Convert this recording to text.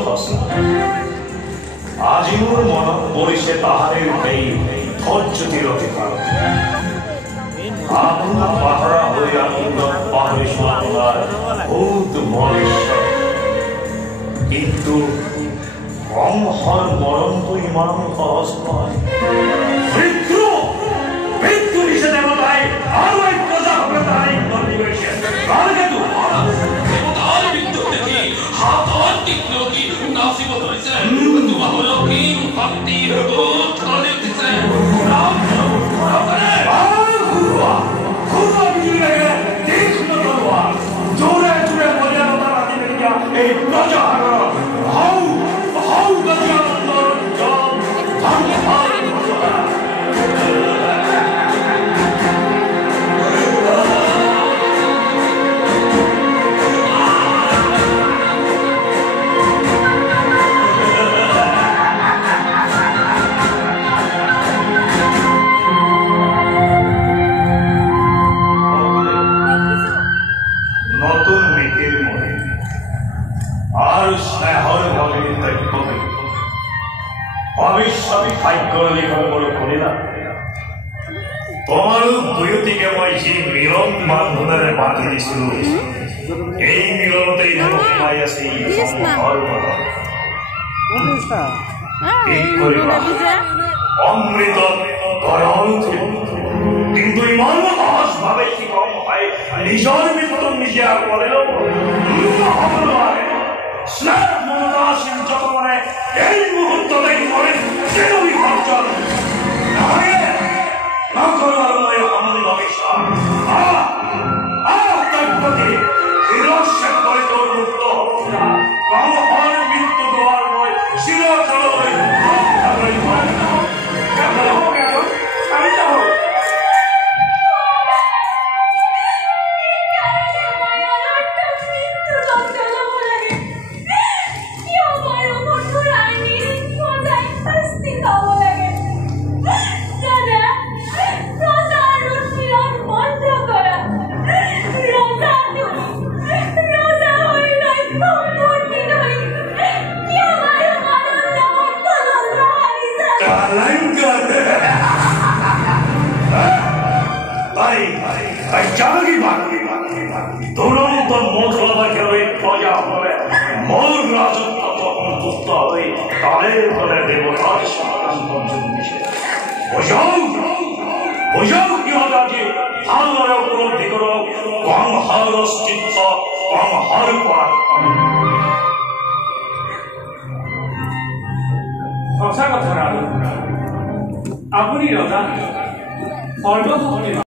हसना আজি মোৰ মনত পৰিছে তাহাৰে সেই ধৈৰ্য্যটিৰ অধিকাৰ আপোনাৰ পাহৰা হৈ আনন্দত পাহৰিছো আপোনাৰ বহুত মনুষ্য কিন্তু কংসৰ মৰণটো ইমান সহজ নহয় মৃত্যু দিছে দেৱতাই আৰু এক প্ৰজা হ'বলৈ তাহাই বন্দী কৰিছে কাৰণেতো দেৱতাৰ মৃত্যু দেখি হাতত টিকলকি নাচিব ধৰিছে তোমাৰ কি ভক্তি বহুত তলি উঠিছে এই প্ৰজা ভবিষ্যৎ ভাগ্যৰ লিখন মোৰ শুনিলা তোমাৰো দুয়োটিকে মই যি মিলন বান্ধোনেৰে বান্ধি দিছিলো এই মিলনতেই সোমাই আছে অমৃতত গৰম উঠিব কিন্তু ইমান সহজভাৱে সি গম পাই নিজৰ মৃত্যু নিজে আগবঢ়াই ল'ব হ'ব নোৱাৰে স্নেহ মমতা চিন্তন মানে এই মুহূৰ্ততে মৰে কেন বিসৰ্জন নহয় নকৰো আৰু মই আনন্দ বিশ্বাস তাৰ প্ৰতি হিৰস্যক কৰি তোৰ মুক্ত কংসৰ মৃত্যু দোৱাৰ মই চিৰতলৈ জানকী দুৰন্ত মধুৰবাক্যলৈ প্ৰজা হ'লে মোৰ ৰাজত্ব সন্তুষ্ট হৈ তালে তলে দেৱতাৰ সন্তান দিছে বুজাওক সিহঁত আজি ভালদৰে উপলব্ধি কৰক কংসৰ অস্তিত্ব কংসৰ পৰাগ সঁচা কথা আপুনি ৰজা সৰ্বশক্তি